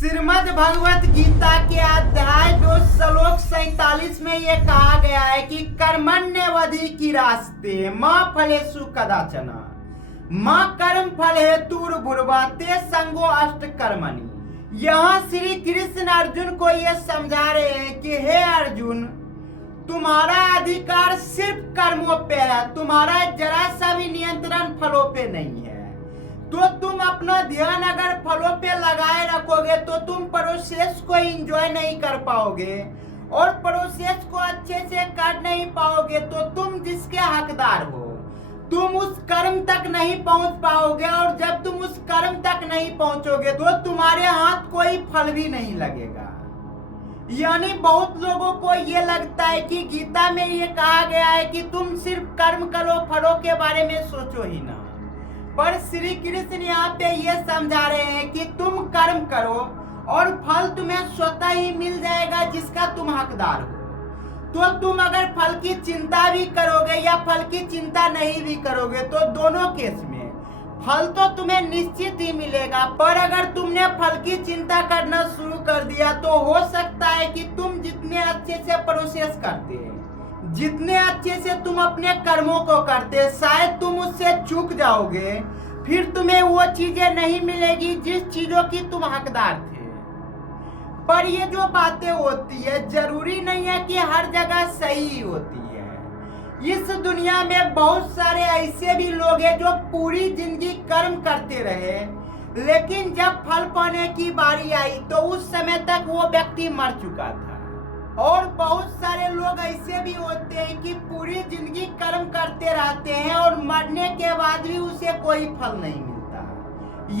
श्रीमद् भगवत गीता के अध्याय 2 श्लोक 47 में ये कहा गया है कि कर्मण्यवधि की रास्ते माँ फलेषु कदाचन माँ कर्म फल हेतुर्भुर्वा ते संगो अष्ट कर्मणि। यहाँ श्री कृष्ण अर्जुन को ये समझा रहे हैं कि हे अर्जुन, तुम्हारा अधिकार सिर्फ कर्मों पे है, तुम्हारा जरा सा भी नियंत्रण फलों पे नहीं है। तो तुम अपना ध्यान अगर फलों पे लगाए रखोगे तो तुम प्रोसेस को एंजॉय नहीं कर पाओगे, और प्रोसेस को अच्छे से कर नहीं पाओगे तो तुम जिसके हकदार हो तुम उस कर्म तक नहीं पहुंच पाओगे, और जब तुम उस कर्म तक नहीं पहुंचोगे तो तुम्हारे हाथ कोई फल भी नहीं लगेगा। यानी बहुत लोगों को ये लगता है कि गीता में ये कहा गया है कि तुम सिर्फ कर्म करो, फलों के बारे में सोचो ही ना। पर श्री कृष्ण यहाँ पे ये समझा रहे हैं कि तुम कर्म करो और फल तुम्हें स्वतः ही मिल जाएगा जिसका तुम हकदार हो। तो तुम अगर फल की चिंता भी करोगे या फल की चिंता नहीं भी करोगे तो दोनों केस में फल तो तुम्हें निश्चित ही मिलेगा। पर अगर तुमने फल की चिंता करना शुरू कर दिया तो हो सकता है कि तुम जितने अच्छे से प्रोसेस करते, जितने अच्छे से तुम अपने कर्मों को करते, शायद तुम उससे चूक जाओगे, फिर तुम्हें वो चीजें नहीं मिलेगी जिस चीजों की तुम हकदार थे। पर ये जो बातें होती है जरूरी नहीं है कि हर जगह सही होती है। इस दुनिया में बहुत सारे ऐसे भी लोग हैं जो पूरी जिंदगी कर्म करते रहे, लेकिन जब फल पाने की बारी आई तो उस समय तक वो व्यक्ति मर चुका था। और बहुत सारे लोग ऐसे भी होते हैं कि पूरी जिंदगी कर्म करते रहते हैं और मरने के बाद भी उसे कोई फल नहीं मिलता।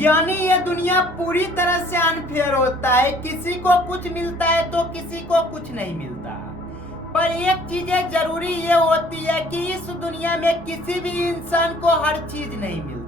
यानी ये दुनिया पूरी तरह से अनफेयर होता है, किसी को कुछ मिलता है तो किसी को कुछ नहीं मिलता। पर एक चीज जरूरी ये होती है कि इस दुनिया में किसी भी इंसान को हर चीज नहीं मिलती।